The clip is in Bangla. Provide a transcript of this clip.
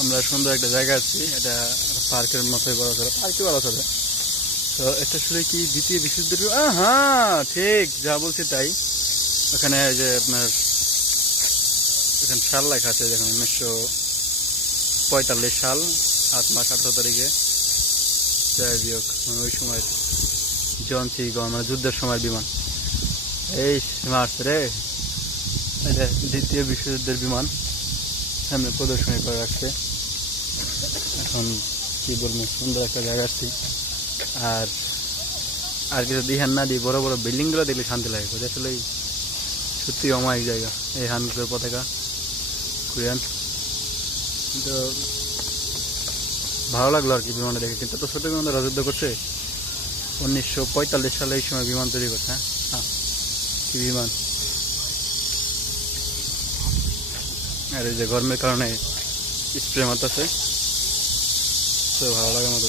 আমরা সুন্দর একটা জায়গা আছি, এটা পার্কের মতোই বলা চলে, পার্কে বলা চলে। তো এটা আসলে কি দ্বিতীয় বিশ্বযুদ্ধের, হ্যাঁ ঠিক যা বলছি তাই। ওখানে যে আপনার এখানে সাল লেখা আছে, দেখুন 1945 সাল 8 মাস 18 তারিখে। যাই হোক, মানে ওই সময় জন সি গন মানে যুদ্ধের সময় বিমান এই মারছে রে। এটা দ্বিতীয় বিশ্বযুদ্ধের বিমান সামনে প্রদর্শনী করে রাখছে। এখন কি বলবো, সুন্দর একটা জায়গা আসছি। আর আর কিছু দিহান না দিয়ে বড় বড় বিল্ডিং গুলো দেখলে শান্তি লাগে, আসলে সত্যি অমায়িক জায়গা। এই হানগুলোর পতাকা কোরিয়ান, কিন্তু ভালো লাগলো আর কি বিমানটা দেখে। কিন্তু তো ছোট বিমান রাজত্ব করছে 1945 সালে, এই সময় বিমান তৈরি করছে। হ্যাঁ হ্যাঁ, কি বিমান। আর এই যে গরমের কারণে স্প্রে মারতেছে, তো ভালো লাগার মতো।